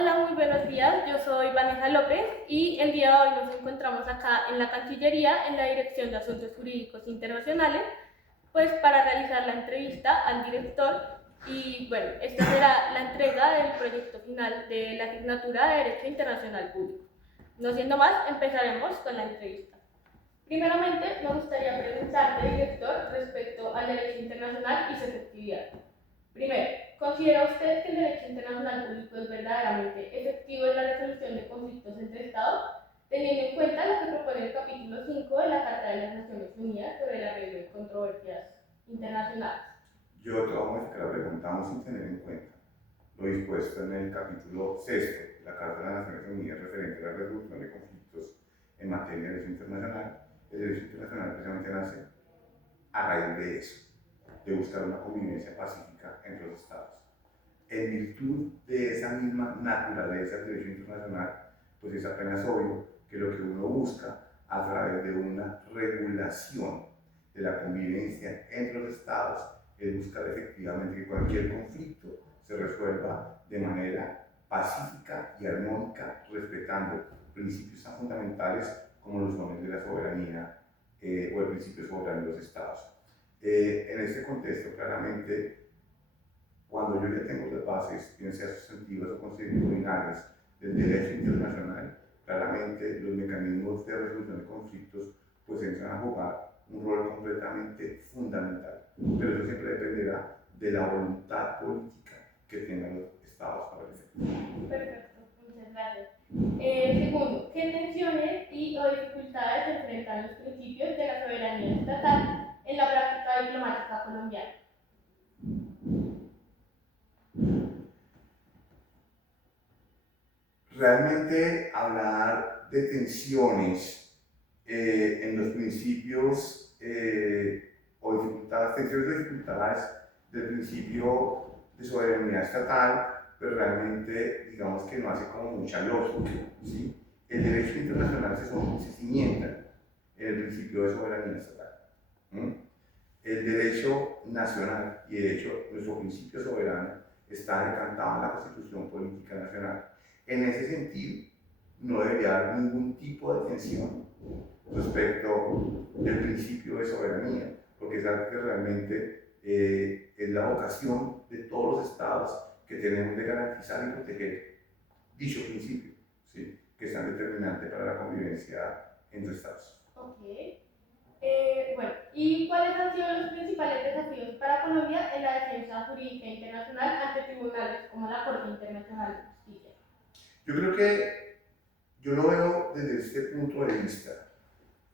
Hola, muy buenos días. Yo soy Vanessa López y el día de hoy nos encontramos acá en la Cancillería, en la Dirección de Asuntos Jurídicos Internacionales, pues para realizar la entrevista al director y bueno, esta será la entrega del proyecto final de la asignatura de Derecho Internacional Público. No siendo más, empezaremos con la entrevista. Primeramente, me gustaría preguntarle, director, respecto al derecho internacional y su efectividad. Primero, ¿considera usted que el derecho internacional público es verdaderamente efectivo en la resolución de conflictos entre Estados, teniendo en cuenta lo que propone el capítulo 5 de la Carta de las Naciones Unidas sobre el arreglo de controversias internacionales? Yo te voy a modificar la pregunta, vamos sin tener en cuenta lo dispuesto en el capítulo sexto de la Carta de las Naciones Unidas referente a la resolución de conflictos en materia de derecho internacional. El derecho internacional precisamente nace a raíz de eso, de buscar una convivencia pacífica entre los estados. En virtud de esa misma naturaleza del derecho internacional, pues es apenas obvio que lo que uno busca a través de una regulación de la convivencia entre los estados es buscar efectivamente que cualquier conflicto se resuelva de manera pacífica y armónica, respetando principios tan fundamentales como los son el de la soberanía o el principio soberano de los estados. En este contexto, claramente, cuando yo ya tengo las bases, bien sea sustantivas o constitucionales, del derecho internacional, claramente los mecanismos de resolución de conflictos pues entran a jugar un rol completamente fundamental. Pero eso siempre dependerá de la voluntad política que tengan los estados para el efecto. Perfecto, muchas gracias. Segundo, ¿qué tensiones y o dificultades enfrentan los principios de la soberanía estatal en la práctica diplomática colombiana? Realmente hablar de tensiones en los principios o dificultades, tensiones o dificultades del principio de soberanía estatal, pero realmente digamos que no hace como mucha lógica, ¿sí? El derecho internacional se cimienta en el principio de soberanía estatal. ¿Mm? El derecho nacional y de hecho nuestro principio soberano está decantado en la Constitución Política Nacional. En ese sentido, no debería haber ningún tipo de tensión respecto del principio de soberanía, porque es algo que realmente es la vocación de todos los estados que tenemos de garantizar y proteger dicho principio, ¿sí? Que es tan determinante para la convivencia entre estados. Ok. Bueno, ¿y cuáles han sido los principales desafíos para Colombia en la defensa jurídica internacional ante tribunales como la Corte Internacional de Justicia? Yo creo que yo lo veo desde este punto de vista,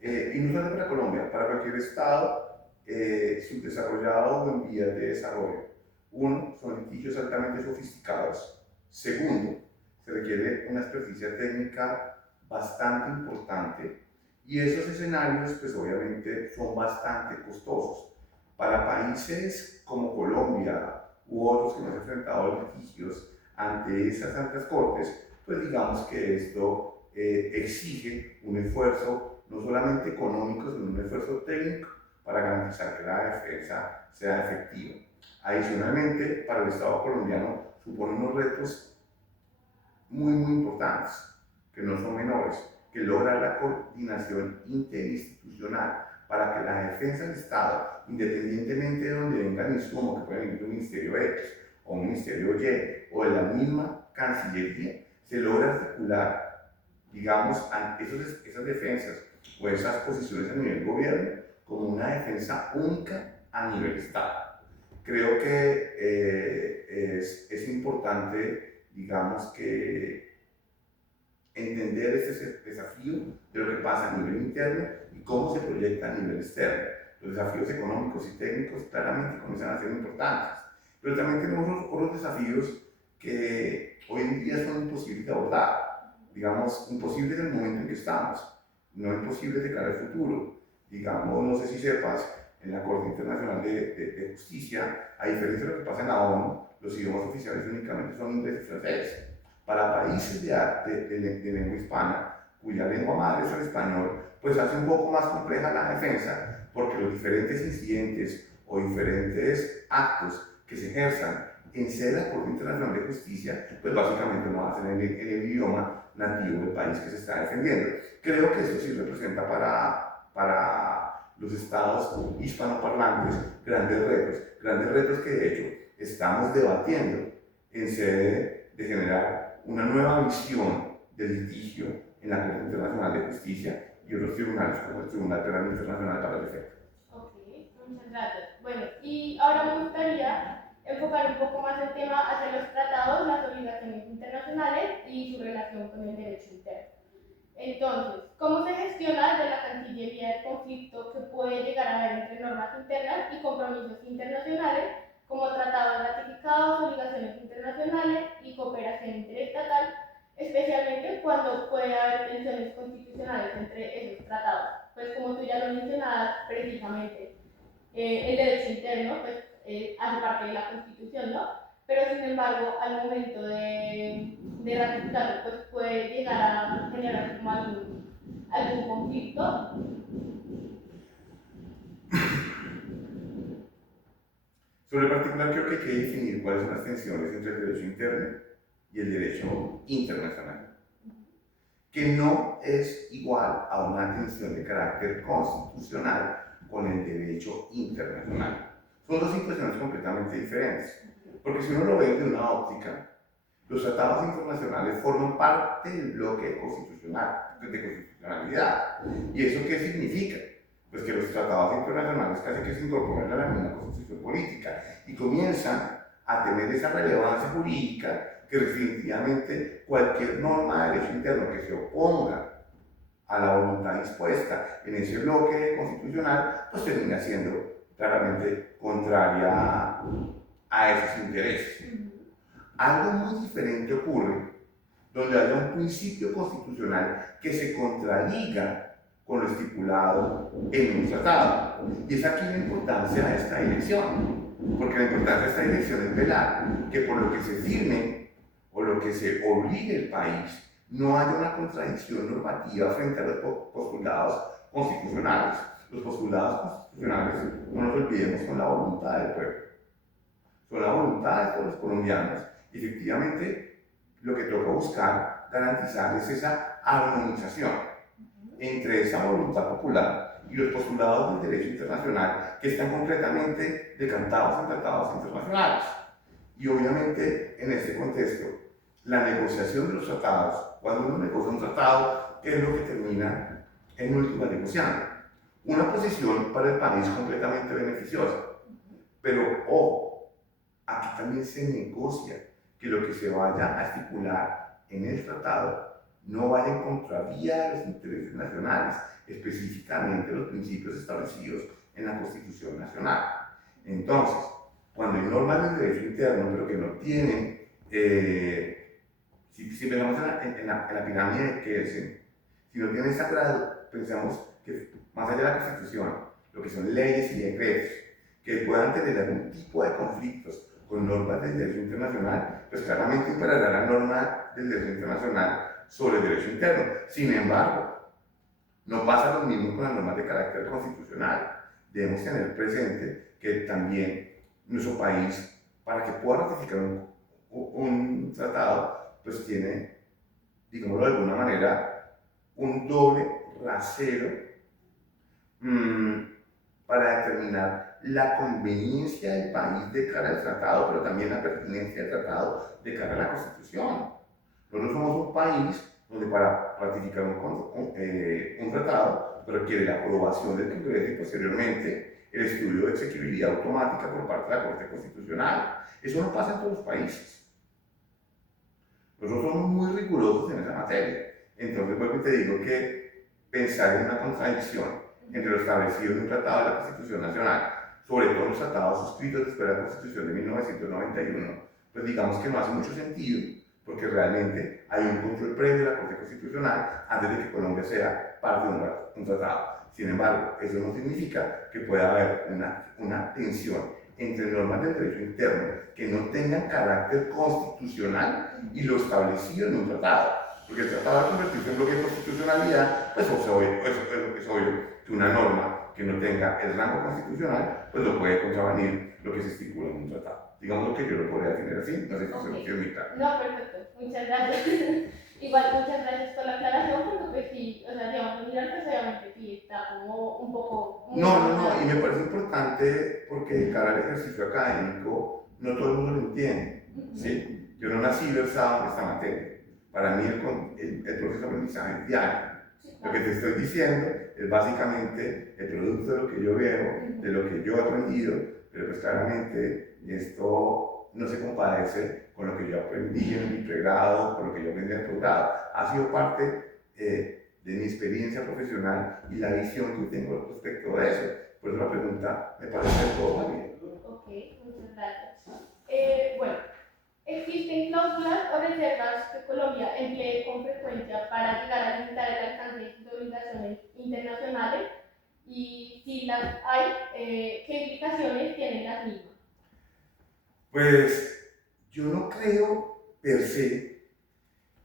y no solamente para Colombia, para cualquier estado subdesarrollado o en vías de desarrollo. Uno, son litigios altamente sofisticados. Segundo, se requiere una experticia técnica bastante importante y esos escenarios pues obviamente son bastante costosos. Para países como Colombia u otros que no han enfrentado litigios ante esas altas cortes, pues digamos que esto exige un esfuerzo no solamente económico, sino un esfuerzo técnico para garantizar que la defensa sea efectiva. Adicionalmente, para el Estado colombiano supone unos retos muy importantes, que no son menores, que lograr la coordinación interinstitucional para que la defensa del Estado, independientemente de donde venga el insumo, que puede venir de un ministerio X o un ministerio Y o de la misma Cancillería, se logra articular, digamos, esas defensas o esas posiciones a nivel gobierno como una defensa única a nivel Estado. Creo que es importante, digamos, que entender ese desafío de lo que pasa a nivel interno y cómo se proyecta a nivel externo. Los desafíos económicos y técnicos claramente comienzan a ser importantes, pero también tenemos otros desafíos que hoy en día son imposibles de abordar, digamos, imposibles en el momento en que estamos, no imposibles de cara al futuro. Digamos, no sé si sepas, en la Corte Internacional de Justicia, a diferencia de lo que pasa en la ONU, los idiomas oficiales únicamente son inglés y francés. Para países de lengua hispana, cuya lengua madre es el español, pues hace un poco más compleja la defensa, porque los diferentes incidentes o diferentes actos que se ejerzan en sede de la Corte Internacional de Justicia, pues básicamente no va a ser en el idioma nativo del país que se está defendiendo. Creo que esto sí representa para los estados hispanoparlantes grandes retos que de hecho estamos debatiendo en sede de generar una nueva visión del litigio en la Corte Internacional de Justicia y otros tribunales como el Tribunal Penal Internacional para el efecto. Ok, muchas gracias. Bueno, y ahora me gustaría enfocar un poco más el tema hacia los tratados, las obligaciones internacionales y su relación con el derecho interno. Entonces, ¿cómo se gestiona desde la Cancillería el conflicto que puede llegar a haber entre normas internas y compromisos internacionales, como tratados ratificados, obligaciones internacionales y cooperación interestatal, especialmente cuando puede haber tensiones constitucionales entre esos tratados? Pues como tú ya lo mencionabas precisamente, el derecho interno pues, hace parte de la Constitución, ¿no? Pero sin embargo, al momento de ratificarlo, pues puede llegar a generar como algún conflicto. Sobre el particular creo que hay que definir cuáles son las tensiones entre el derecho interno y el derecho internacional, que no es igual a una tensión de carácter constitucional con el derecho internacional. Son dos situaciones completamente diferentes, porque si uno lo ve de una óptica, los tratados internacionales forman parte del bloque constitucional, de constitucionalidad. ¿Y eso qué significa? Pues que los tratados internacionales casi que se incorporan a la misma constitución política y comienzan a tener esa relevancia jurídica que definitivamente cualquier norma de derecho interno que se oponga a la voluntad dispuesta en ese bloque constitucional, pues termina siendo claramente contraria a esos intereses. Algo muy diferente ocurre donde haya un principio constitucional que se contradiga con lo estipulado en un tratado. Y es aquí la importancia de esta elección, porque la importancia de esta elección es velar que por lo que se firme o lo que se obligue el país no haya una contradicción normativa frente a los postulados constitucionales. Los postulados constitucionales, no nos olvidemos, son la voluntad del pueblo, son la voluntad de todos los colombianos. Y efectivamente, lo que toca buscar garantizar es esa armonización entre esa voluntad popular y los postulados del derecho internacional que están concretamente decantados en tratados internacionales. Y obviamente, en este contexto, la negociación de los tratados, cuando uno negocia un tratado, es lo que termina en última negociando. Una posición para el país completamente beneficiosa. Pero, ojo, aquí también se negocia que lo que se vaya a estipular en el tratado no vaya en contravía de los intereses nacionales, específicamente los principios establecidos en la Constitución Nacional. Entonces, cuando hay normas de derecho interno, pero que no tienen, si pensamos en la pirámide de Kelsen, si no tienen esa grado, pensamos que más allá de la Constitución, lo que son leyes y decretos, que puedan tener algún tipo de conflictos con normas del derecho internacional, pues claramente imperará la norma del derecho internacional sobre el derecho interno. Sin embargo, no pasa lo mismo con las normas de carácter constitucional. Debemos tener presente que también nuestro país, para que pueda ratificar un tratado, pues tiene, digámoslo de alguna manera, un doble rasero para determinar la conveniencia del país de cara al tratado, pero también la pertinencia del tratado de cara a la Constitución. Nosotros somos un país donde para ratificar un tratado requiere la aprobación del Congreso y posteriormente el estudio de exequibilidad automática por parte de la Corte Constitucional. Eso no pasa en todos los países. Nosotros somos muy rigurosos en esa materia. Entonces, vuelvo y te digo que pensar en una contradicción entre lo establecido en un tratado de la Constitución Nacional, sobre todo los tratados suscritos después de la Constitución de 1991, pues digamos que no hace mucho sentido, porque realmente hay un control previo de la Corte Constitucional antes de que Colombia sea parte de un tratado. Sin embargo, eso no significa que pueda haber una tensión entre normas del derecho interno que no tengan carácter constitucional y lo establecido en un tratado. Porque el tratado de convertirse en bloque de constitucionalidad, pues es obvio que una norma que no tenga el rango constitucional, pues lo puede contravenir lo que se estipula en un tratado. Digamos lo que yo lo podría definir así, no sé si se Ok. lo muy claro. No, perfecto. Muchas gracias. Igual, muchas gracias por la aclaración, porque pues sí, o sea, si vamos a mirar, pues obviamente sí está como un poco muy No, y me limitado. parece importante porque de cara al ejercicio académico, no todo el mundo lo entiende, ¿sí? Yo no nací versado en esta materia. Para mí el proceso de aprendizaje es diario. Sí, Lo que claro. te estoy diciendo es básicamente el producto de lo que yo veo, de lo que yo he aprendido, pero pues claramente esto no se compadece con lo que yo aprendí en mi pregrado, con lo que yo aprendí en el posgrado. Ha sido parte de mi experiencia profesional y la visión que tengo respecto de eso. Por eso la pregunta me parece todo muy bien. Ok, muchas gracias. Bueno, ¿existen cláusulas o reservas que Colombia emplee con frecuencia para llegar a limitar el alcance de sus obligaciones internacionales? Y si las hay, ¿qué implicaciones tienen las mismas? Pues yo no creo per se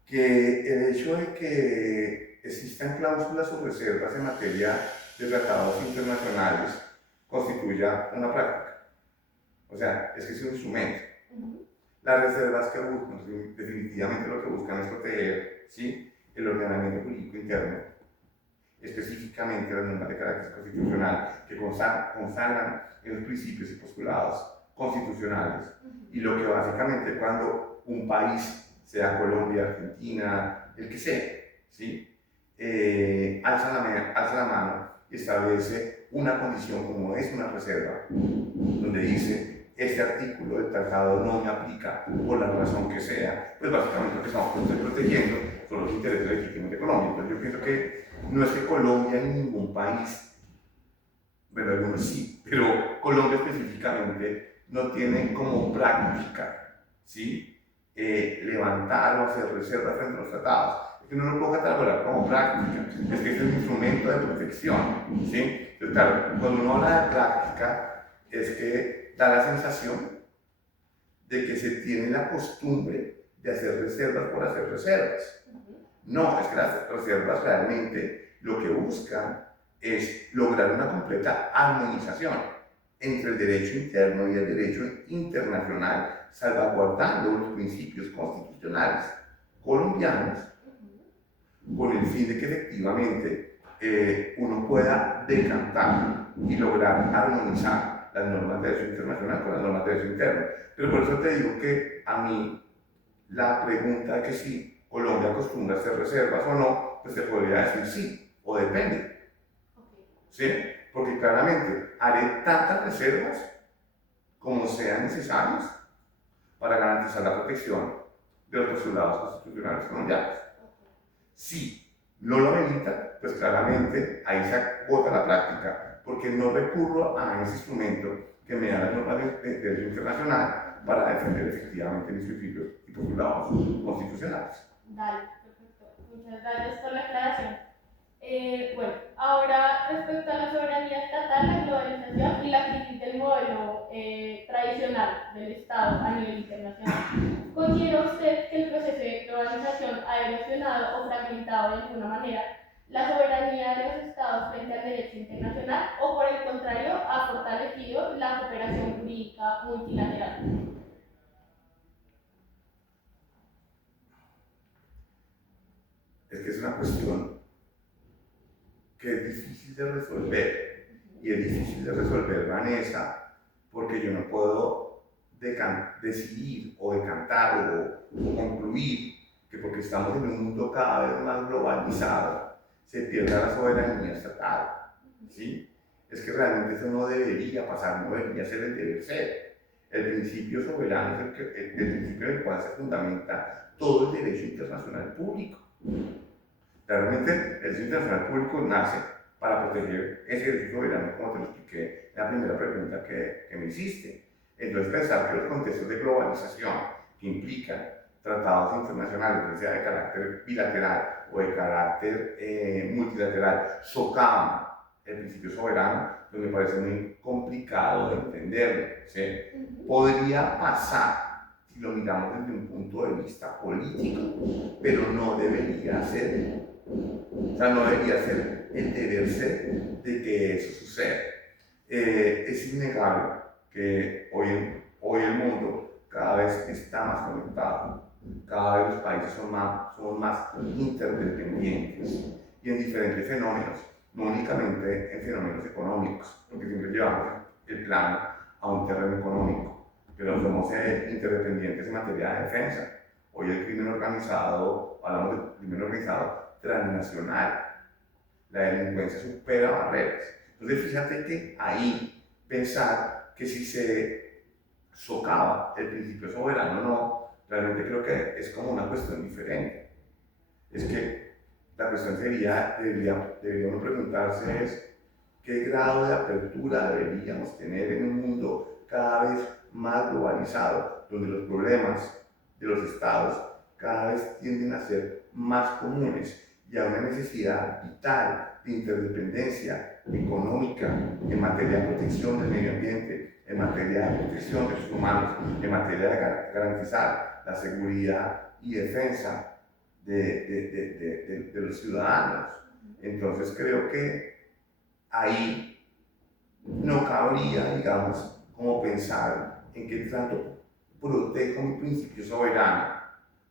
que el hecho de que existan cláusulas o reservas en materia de tratados internacionales constituya una práctica. O sea, es que es un instrumento. Las reservas que buscan, definitivamente lo que buscan es proteger, ¿sí?, el ordenamiento jurídico interno, específicamente las normas de carácter constitucional que consagran en los principios y postulados constitucionales. Y lo que básicamente cuando un país, sea Colombia, Argentina, el que sea, ¿sí?, alza la mano y establece una condición como es una reserva, donde dice este artículo del tratado no me aplica por la razón que sea, pues básicamente lo que estamos protegiendo son los intereses legítimos de Colombia. Entonces yo pienso que no es que Colombia ni ningún país, bueno, algunos sí, pero Colombia específicamente no tiene como práctica, ¿sí?, levantar o hacer reservas frente a los tratados. Es que no lo puedo catalogar como práctica, es que es un instrumento de protección, ¿sí? Entonces, claro, cuando uno habla de práctica, es que da la sensación de que se tiene la costumbre de hacer reservas por hacer reservas. No, es que las reservas realmente lo que buscan es lograr una completa armonización entre el derecho interno y el derecho internacional, salvaguardando los principios constitucionales colombianos, con el fin de que efectivamente uno pueda decantar y lograr armonizar las normas de derecho internacional con las normas de derecho interno. Pero por eso te digo que a mí la pregunta de que si Colombia acostumbra a hacer reservas o no, pues te podría decir sí, o depende. ¿Sí? Porque claramente haré tantas reservas como sean necesarias para garantizar la protección de los postulados constitucionales colombianos. Si no lo habilita, pues claramente ahí se agota la práctica, porque no recurro a ese instrumento que me da la norma de derecho internacional para defender efectivamente mis principios y postulados constitucionales. Dale, perfecto. Muchas gracias por la aclaración. Bueno, ahora respecto a la soberanía estatal, la globalización y la crisis del modelo tradicional del Estado a nivel internacional, ¿considera usted que el proceso de globalización ha erosionado o fragmentado de alguna manera la soberanía de los Estados frente al derecho internacional o por el contrario ha fortalecido la cooperación jurídica multilateral? Es que es una cuestión que es difícil de resolver. Y es difícil de resolver, Vanessa, porque yo no puedo decidir o decantar o concluir que porque estamos en un mundo cada vez más globalizado, se pierda la soberanía estatal. ¿Sí? Es que realmente eso no debería pasar, no debería ser el deber ser. El principio soberano es el principio en el cual se fundamenta todo el derecho internacional público. Realmente el derecho internacional público nace para proteger ese derecho soberano, como te lo expliqué en la primera pregunta que me hiciste. Entonces pensar que los contextos de globalización que implican tratados internacionales, sea de carácter bilateral o de carácter multilateral, socavan el principio soberano, pues me parece muy complicado de entenderlo. ¿Sí? Podría pasar si lo miramos desde un punto de vista político, pero no debería ser. O sea, no debería ser el deber ser de que eso suceda. Es innegable que hoy hoy el mundo cada vez está más conectado, cada vez los países son más interdependientes y en diferentes fenómenos, no únicamente en fenómenos económicos, porque siempre llevamos el plano a un terreno económico, pero somos interdependientes en materia de defensa. Hoy el crimen organizado, hablamos del crimen organizado transnacional, la delincuencia supera barreras. Entonces fíjate que ahí pensar que si se socava el principio soberano o no, realmente creo que es como una cuestión diferente. Es que la cuestión debería uno preguntarse es qué grado de apertura deberíamos tener en un mundo cada vez más globalizado, donde los problemas de los estados cada vez tienden a ser más comunes y a una necesidad vital de interdependencia económica en materia de protección del medio ambiente, en materia de protección de los humanos, en materia de garantizar la seguridad y defensa de los ciudadanos. Entonces creo que ahí no cabría, digamos, como pensar en qué tanto protejo mi principio soberano,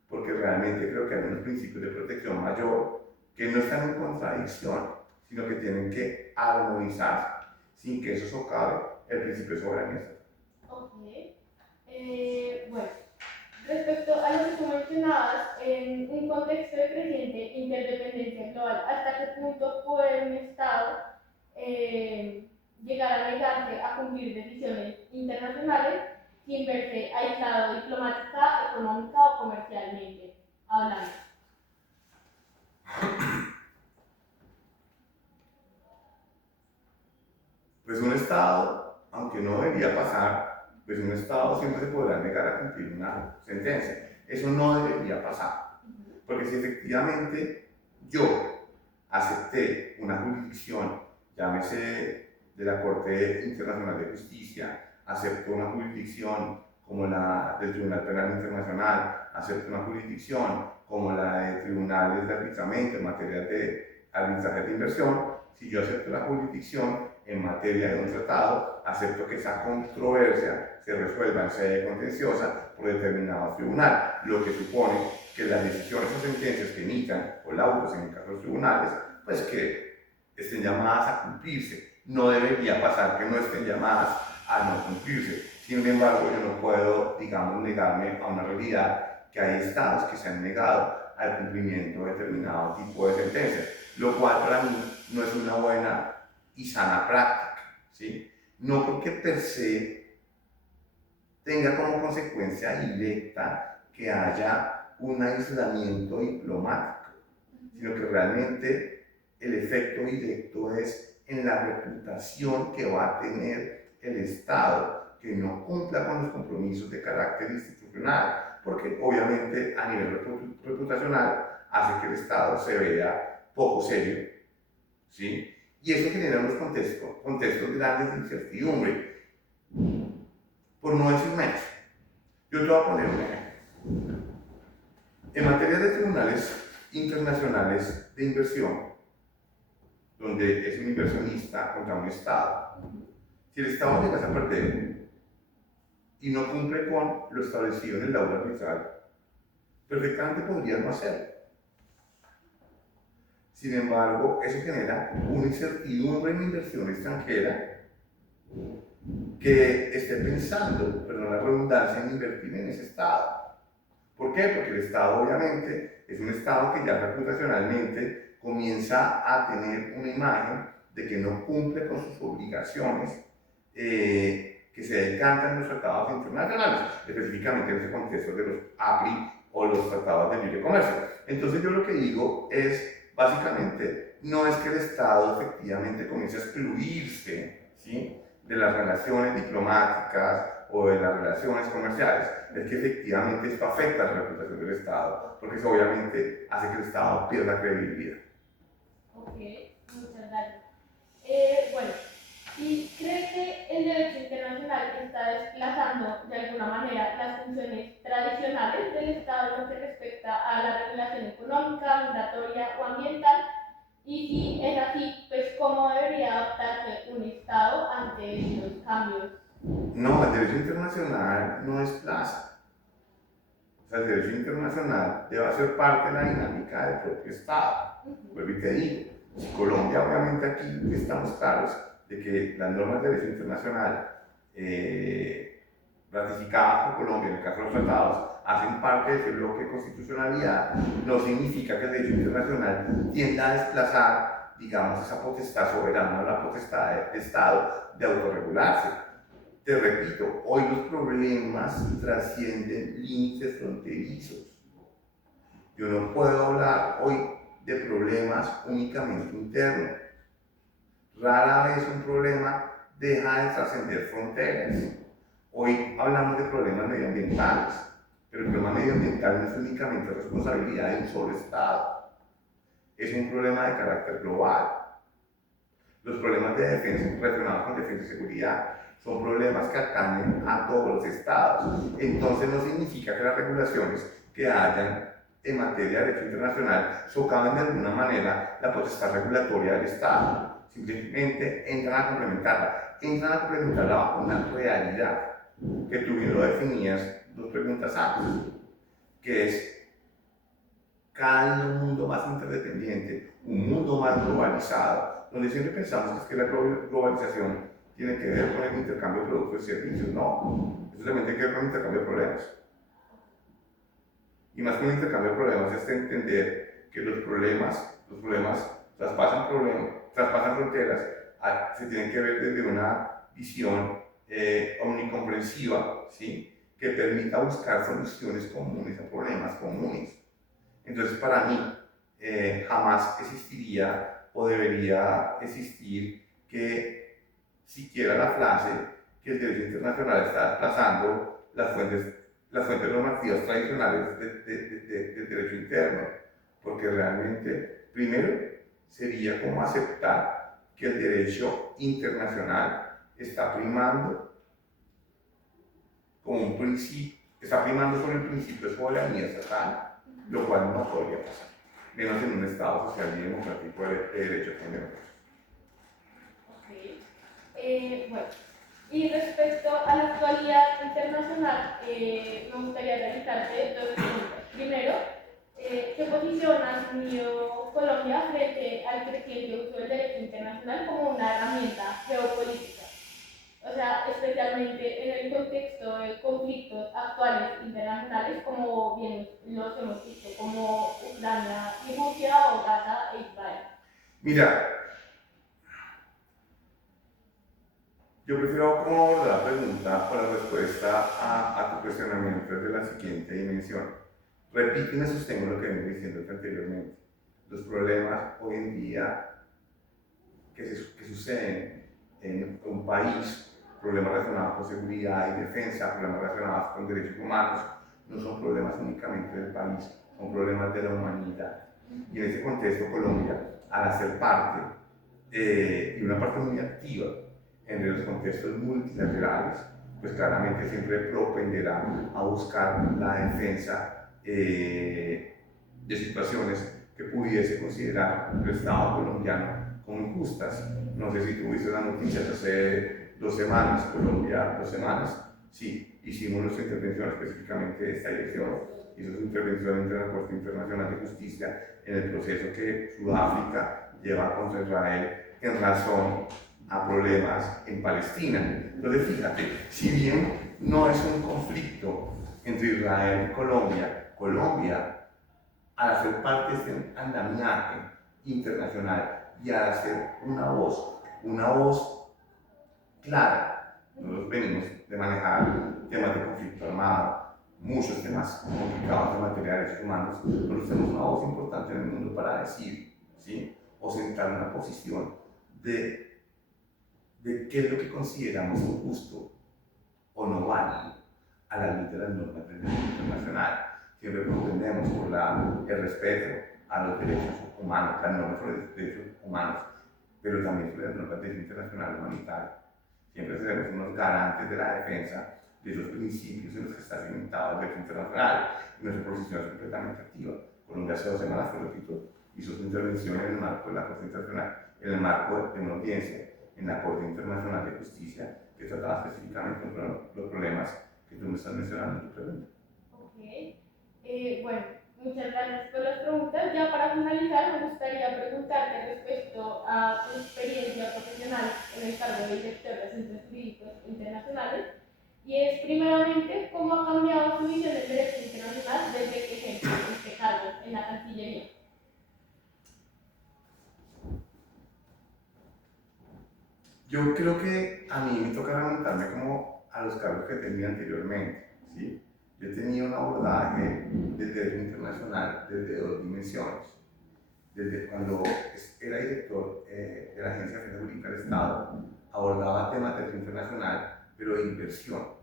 porque realmente creo que hay unos principios de protección mayor que no están en contradicción, sino que tienen que armonizarse sin que eso socave el principio de soberanía. Ok. Bueno, respecto a lo que tú mencionabas, en un contexto de creciente interdependencia global, ¿hasta qué punto puede un Estado llegar a negarse a cumplir decisiones internacionales sin verse aislado diplomática, económica o comercialmente hablando? Pues un Estado, aunque no debería pasar, pues un Estado siempre se podrá negar a cumplir una sentencia. Eso no debería pasar, porque si efectivamente yo acepté una jurisdicción, llámese de la Corte Internacional de Justicia, acepto una jurisdicción como la del Tribunal Penal Internacional, acepto una jurisdicción como la de tribunales de arbitramiento en materia de arbitraje de inversión, si yo acepto la jurisdicción en materia de un tratado, acepto que esa controversia se resuelva en sede contenciosa por determinado tribunal, lo que supone que las decisiones o sentencias que emitan, o laudos en el caso de los tribunales, pues que estén llamadas a cumplirse. No debería pasar que no estén llamadas a no cumplirse. Sin embargo, yo no puedo, digamos, negarme a una realidad que hay estados que se han negado al cumplimiento de determinado tipo de sentencias, lo cual para mí no es una buena y sana práctica, ¿sí? No porque per se tenga como consecuencia directa que haya un aislamiento diplomático, sino que realmente el efecto directo es en la reputación que va a tener el Estado que no cumpla con los compromisos de carácter institucional, porque obviamente a nivel reputacional hace que el Estado se vea poco serio, ¿sí? Y eso genera unos contextos grandes de incertidumbre, por no decir menos. Yo te voy a poner un ejemplo. En materia de tribunales internacionales de inversión, donde es un inversionista contra un Estado, si el Estado llega a perder y no cumple con lo establecido en el laudo arbitral, perfectamente podría no hacerlo. Sin embargo, eso genera una incertidumbre en la inversión extranjera que esté pensando, perdón la redundancia, en invertir en ese Estado. ¿Por qué? Porque el Estado obviamente es un Estado que ya reputacionalmente comienza a tener una imagen de que no cumple con sus obligaciones que se decantan en los tratados internacionales, específicamente en ese contexto de los APRI o los tratados de libre comercio. Entonces yo lo que digo es, básicamente, no es que el Estado efectivamente comience a excluirse, ¿sí?, de las relaciones diplomáticas o de las relaciones comerciales, es que efectivamente esto afecta a la reputación del Estado, porque eso obviamente hace que el Estado pierda credibilidad. Ok, muchas gracias. Bueno, ¿y cree que el derecho internacional está desplazando de alguna manera las funciones tradicionales del Estado en lo que respecta a la regulación económica, migratoria o ambiental? Y si es así, pues ¿cómo debería adaptarse un Estado ante estos cambios No, el derecho internacional no es plaza. O sea, el derecho internacional debe ser parte de la dinámica del propio Estado. Vuelvo y te digo, si Colombia, obviamente aquí estamos claros de que las normas de derecho internacional ratificadas por Colombia, en el caso de los tratados, hacen parte de ese bloque de constitucionalidad, no significa que el derecho internacional tienda a desplazar, digamos, esa potestad soberana, la potestad del Estado de autorregularse. Te repito, hoy los problemas trascienden límites fronterizos. Yo no puedo hablar hoy de problemas únicamente internos. Rara vez un problema deja de trascender fronteras. Hoy hablamos de problemas medioambientales, pero el problema medioambiental no es únicamente responsabilidad de un solo Estado. Es un problema de carácter global. Los problemas de defensa relacionados con defensa y seguridad son problemas que atañen a todos los estados. Entonces no significa que las regulaciones que hayan en materia de derecho internacional socaven de alguna manera la potestad regulatoria del Estado. Simplemente entran a complementarla bajo una realidad que tú bien lo definías dos preguntas antes, que es cada mundo más interdependiente, un mundo más globalizado, donde siempre pensamos que la globalización tiene que ver con el intercambio de productos y servicios. No, eso solamente tiene que ver con el intercambio de problemas. Y más que un intercambio de problemas es entender que los problemas traspasan fronteras, se tienen que ver desde una visión omnicomprensiva, ¿sí? Que permita buscar soluciones comunes a problemas comunes. Entonces, para mí, jamás existiría o debería existir que siquiera la frase que el derecho internacional está desplazando las fuentes normativas tradicionales del derecho interno, porque realmente, primero, sería como aceptar que el derecho internacional está primando como un principio, está primando sobre el principio de soberanía estatal, lo cual no podría pasar, menos en un Estado social y democrático de derecho como nosotros. Bueno, y respecto a la actualidad internacional, me gustaría realizarte dos preguntas. Primero, ¿qué posición ha asumido Colombia frente al creciente uso del derecho internacional como una herramienta geopolítica? O sea, especialmente en el contexto de conflictos actuales internacionales, como bien los hemos visto, como Ucrania y Rusia o Gaza e Israel. Mira, yo prefiero cómo abordar la pregunta o la respuesta a tu cuestionamiento desde la siguiente dimensión. Repito y me sostengo lo que vengo diciendo anteriormente. Los problemas hoy en día que suceden en un país, problemas relacionados con seguridad y defensa, problemas relacionados con derechos humanos, no son problemas únicamente del país, son problemas de la humanidad. Y en ese contexto Colombia, al hacer parte, y una parte muy activa, en los contextos multilaterales, pues claramente siempre propenderá a buscar la defensa de situaciones que pudiese considerar el Estado colombiano como injustas. No sé si tuviste las noticias hace 2 semanas, Colombia, 2 semanas, sí, hicimos nuestra intervención específicamente de esta dirección, hizo su intervención ante la Corte Internacional de Justicia en el proceso que Sudáfrica lleva contra Israel en razón a problemas en Palestina. Entonces, fíjate, si bien no es un conflicto entre Israel y Colombia, Colombia, al hacer parte de este andamiaje internacional y al hacer una voz clara, nosotros venimos de manejar temas de conflicto armado, muchos temas complicados en materia de derechos humanos, nosotros tenemos una voz importante en el mundo para decir, ¿sí? O sentar una posición de qué es lo que consideramos injusto o no válido a la luz de las normas del derecho internacional. Siempre propendemos por el respeto a los derechos humanos, las normas sobre los derechos humanos, pero también sobre las normas del derecho internacional humanitario. Siempre seremos unos garantes de la defensa de esos principios en los que está cimentado el derecho internacional. Y nuestra posición es completamente activa. Colombia hace 2 semanas, por repito, hizo su intervención en el marco de la Corte Internacional, en el marco de una audiencia en la Corte Internacional de Justicia, que trataba específicamente los problemas que tú me estás mencionando en tu pregunta. Ok. Bueno, muchas gracias por las preguntas. Ya para finalizar, me gustaría preguntarte respecto a tu experiencia profesional en el cargo de director de Asuntos Jurídicos Internacionales. Y es, primeramente, cómo ha cambiado tu visión del derecho internacional desde que ejerces este cargo en la Cancillería. Yo creo que a mí me toca remontarme como a los cargos que tenía anteriormente, ¿sí? Yo tenía un abordaje del derecho internacional desde dos dimensiones. Desde cuando era director de la Agencia de Defensa Jurídica del Estado, abordaba temas de derecho internacional, pero de inversión.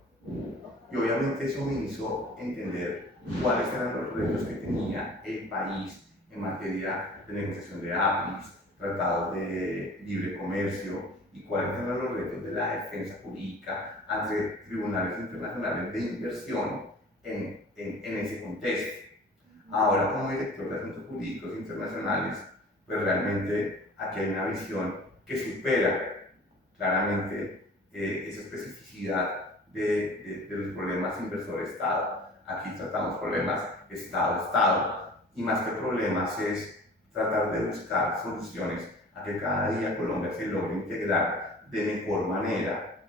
Y obviamente eso me hizo entender cuáles eran los retos que tenía el país en materia de negociación de APIs, tratados de libre comercio, y cuáles eran los retos de la defensa jurídica ante tribunales internacionales de inversión en ese contexto. Ahora, como director de Asuntos Jurídicos Internacionales, pues realmente aquí hay una visión que supera claramente esa especificidad de los problemas inversor-Estado. Aquí tratamos problemas Estado-Estado, y más que problemas es tratar de buscar soluciones a que cada día Colombia se logre integrar de mejor manera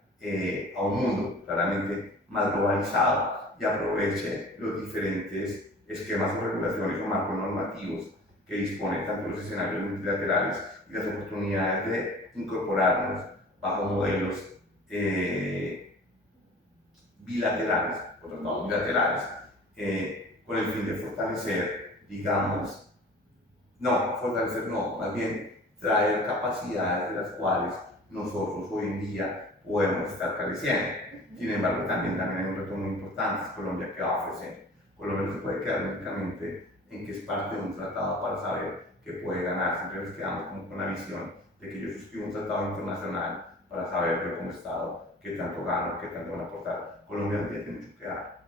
a un mundo claramente más globalizado y aproveche los diferentes esquemas o regulaciones o marcos normativos que disponen tanto los escenarios multilaterales y las oportunidades de incorporarnos bajo modelos bilaterales o tratados bilaterales con el fin de fortalecer, digamos, más bien traer capacidades de las cuales nosotros hoy en día podemos estar careciendo. Sin embargo, también hay un reto muy importante, Colombia que va a ofrecer. Colombia no se puede quedar únicamente en que es parte de un tratado para saber qué puede ganar. Siempre nos quedamos como con la visión de que yo suscribo un tratado internacional para saber yo como Estado qué tanto gano, qué tanto van a aportar. Colombia tiene mucho que dar.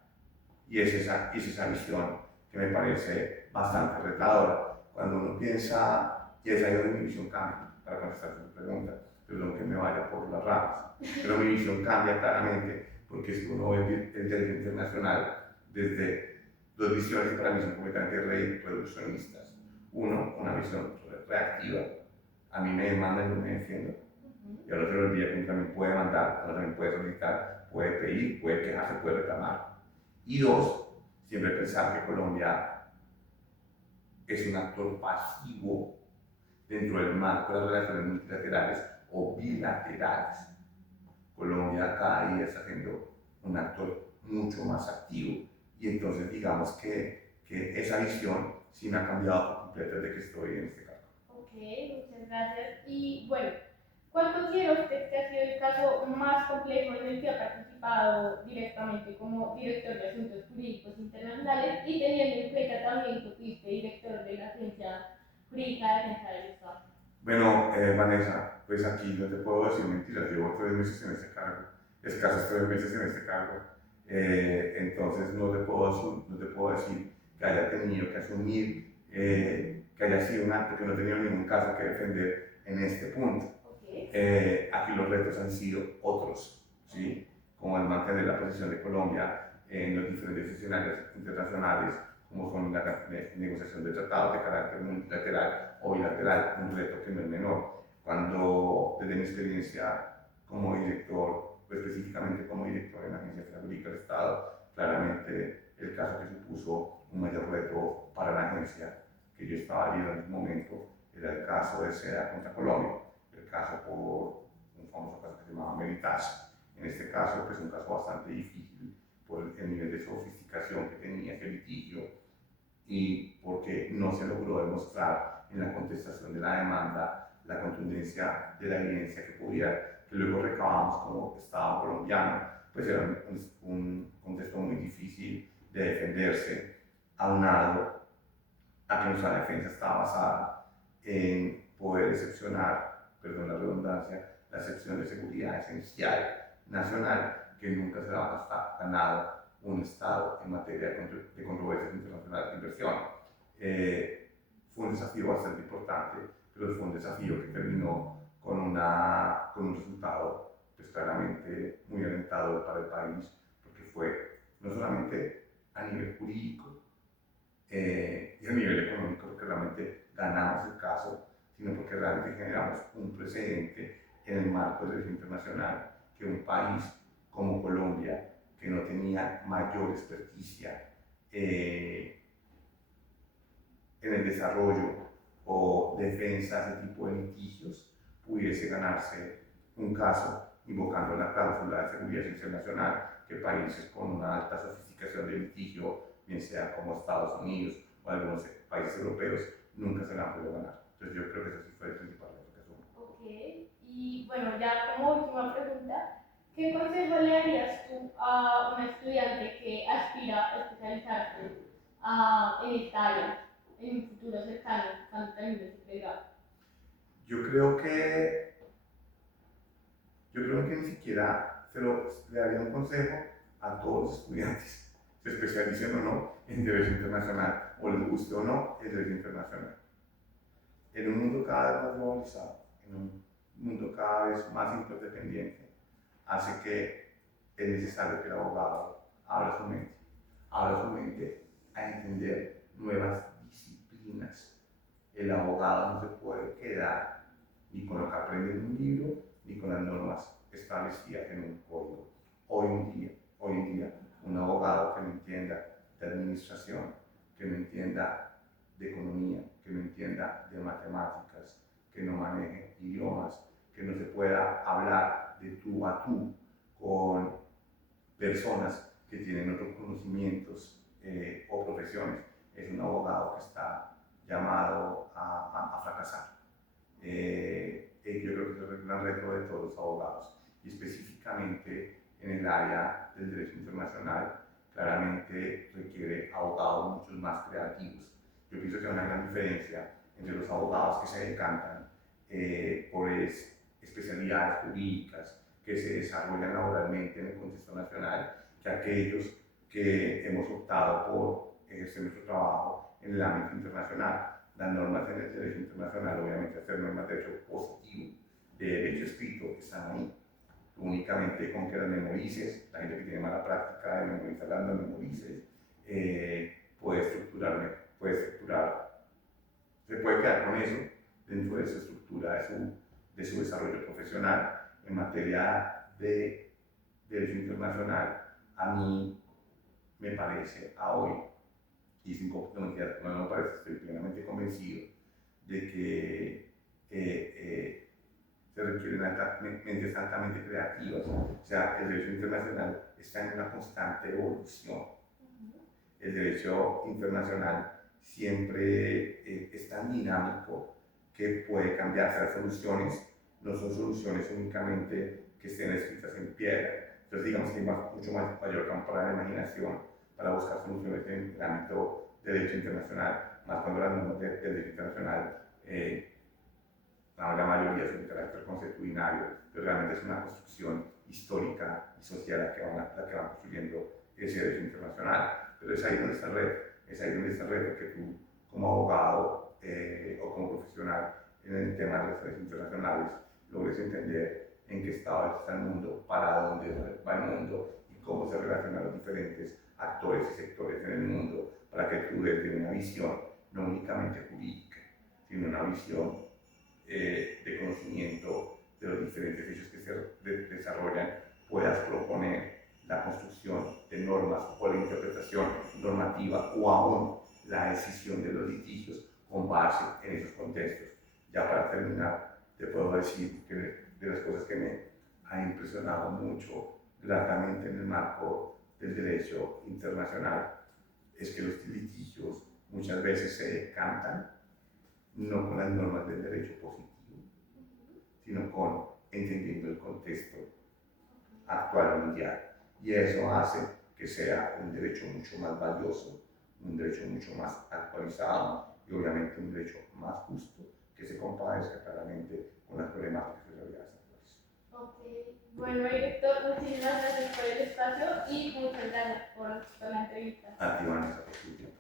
Y es esa visión que me parece bastante retadora. Cuando uno piensa, y es ahí donde mi visión cambia, para contestar tu pregunta, perdón que me vaya por las ramas, pero mi visión cambia claramente, porque si uno ve el derecho internacional desde dos visiones que para mí son completamente reduccionistas. Uno, una visión reactiva, a mí me demandan y yo me defiendo, y a no se le olvida que uno también puede mandar, uno también puede solicitar, puede pedir, puede quejarse, puede reclamar. Y dos, siempre pensar que Colombia es un actor pasivo dentro del marco de las relaciones multilaterales o bilaterales. Colombia cada día está siendo un actor mucho más activo, y entonces digamos que esa visión sí me ha cambiado por completo desde que estoy en este cargo. Ok, muchas gracias. Y bueno, ¿cuál considera usted que ha sido el caso más complejo en el que ha participado directamente como director de Asuntos Jurídicos Internacionales, y teniendo en cuenta también que fuiste director de la Agencia Jurídica de Defensa del Estado? Bueno, Vanessa, pues aquí no te puedo decir mentiras, llevo 3 meses en este cargo, escasos 3 meses en este cargo, entonces no te puedo decir que haya tenido que asumir, que haya sido un acto que no he tenido ningún caso que defender en este punto. Aquí los retos han sido otros, ¿sí? Como el mantener la posición de Colombia en los diferentes escenarios internacionales, como son la negociación de tratados de carácter multilateral o bilateral, un reto que no es menor. Cuando, desde mi experiencia como director, específicamente como director en la Agencia de Jurídica del Estado, claramente el caso que supuso un mayor reto para la agencia que yo estaba liderando en ese momento era el caso de SEDA contra Colombia, el caso por un famoso caso que se llamaba Meritage. En este caso, pues un caso bastante difícil por el nivel de sofisticación que tenía ese litigio y porque no se logró demostrar en la contestación de la demanda la contundencia de la evidencia que luego recabamos como Estado colombiano, pues era un contexto muy difícil de defenderse, aunado a que nuestra defensa estaba basada en poder excepcionar, perdón la redundancia, la excepción de seguridad esencial nacional que nunca se la va a estar ganado un Estado en materia de controversias internacionales de inversión. Fue un desafío bastante importante, pero fue un desafío que terminó con un resultado pues, pues claramente muy alentador para el país, porque fue no solamente a nivel jurídico y a nivel económico, porque realmente ganamos el caso, sino porque realmente generamos un precedente en el marco del derecho internacional, que un país como Colombia, que no tenía mayor experticia en el desarrollo o defensa de ese tipo de litigios, pudiese ganarse un caso invocando la cláusula de seguridad internacional que países con una alta sofisticación de litigio, bien sea como Estados Unidos o algunos países europeos, nunca se la han podido ganar. Entonces yo creo que ese sí fue el principal caso. Ok, y bueno, ya como última pregunta, ¿qué consejo le darías tú a un estudiante que aspira a especializarse en esta área en un futuro cercano cuando termine su pregrado? Yo creo que, yo creo que ni siquiera le daría un consejo a todos los estudiantes, se especialicen o no en derecho internacional, o les guste o no el derecho internacional. En un mundo cada vez más globalizado, en un mundo cada vez más interdependiente, hace que es necesario que el abogado abra su mente a entender nuevas disciplinas. El abogado no se puede quedar ni con lo que aprende en un libro, ni con las normas establecidas en un código. Hoy en día, un abogado que no entienda de administración, que no entienda de economía, que no entienda de matemáticas, que no maneje idiomas, que no se pueda hablar de tú a tú con personas que tienen otros conocimientos o profesiones, es un abogado que está llamado a fracasar. Yo creo que es el gran reto de todos los abogados, y específicamente en el área del derecho internacional, claramente requiere abogados mucho más creativos. Yo pienso que hay una gran diferencia entre los abogados que se decantan por especialidades jurídicas que se desarrollan laboralmente en el contexto nacional, que aquellos que hemos optado por ejercer nuestro trabajo en el ámbito internacional. Las normas en el derecho internacional, obviamente, hacer normas de derecho positivo, de derecho escrito, están ahí. Únicamente con que las memorices, la gente que tiene mala práctica de memorizar las memorices, puede estructurar, se puede quedar con eso dentro de su estructura de su desarrollo profesional. En materia de derecho internacional, a mí me parece a hoy, y sin comprometer, no me parece, estoy plenamente convencido de que se requieren mentes altamente creativas. O sea, el derecho internacional está en una constante evolución. El derecho internacional siempre es tan dinámico que puede cambiarse. Las soluciones no son soluciones únicamente que estén escritas en piedra. Entonces digamos que hay mucho mayor campo para la imaginación para buscar soluciones en el ámbito del derecho internacional, más cuando las normas del derecho internacional la mayoría son de carácter consuetudinario, pero realmente es una construcción histórica y social la que van construyendo ese derecho internacional. Pero es ahí donde está el reto, es ahí donde está el reto que tú, como abogado o como profesional en el tema de los derechos internacionales, logres entender en qué estado está el mundo, para dónde va el mundo y cómo se relacionan los diferentes actores y sectores en el mundo, para que tú desde una visión no únicamente jurídica, sino una visión de conocimiento de los diferentes hechos que se desarrollan, puedas proponer la construcción de normas o la interpretación normativa o aún la decisión de los litigios con base en esos contextos. Ya para terminar, te puedo decir que de las cosas que me ha impresionado mucho gratamente en el marco del derecho internacional es que los litigios muchas veces se decantan no con las normas del derecho positivo, sino con entendiendo el contexto actual mundial. Y eso hace que sea un derecho mucho más valioso, un derecho mucho más actualizado y obviamente un derecho más justo que se compadezca claramente con las problemáticas de realidades actuales. Ok, bueno, director, muchísimas gracias por el espacio y muchas gracias por la entrevista. A ti, Vanessa, por tu tiempo.